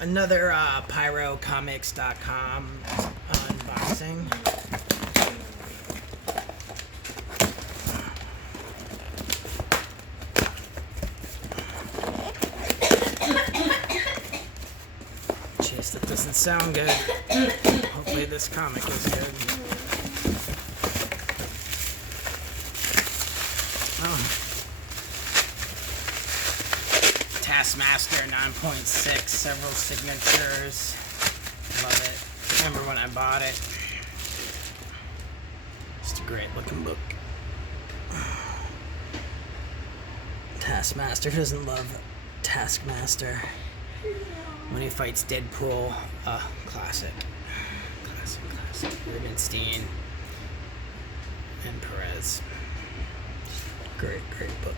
Another pyrocomics.com unboxing. Jeez, that doesn't sound good. Hopefully this comic is good. Oh. Taskmaster 9.6, several signatures. Love it. Remember when I bought it. Just a great looking book. Taskmaster doesn't love Taskmaster when he fights Deadpool. Classic. Rubenstein and Perez. Great book.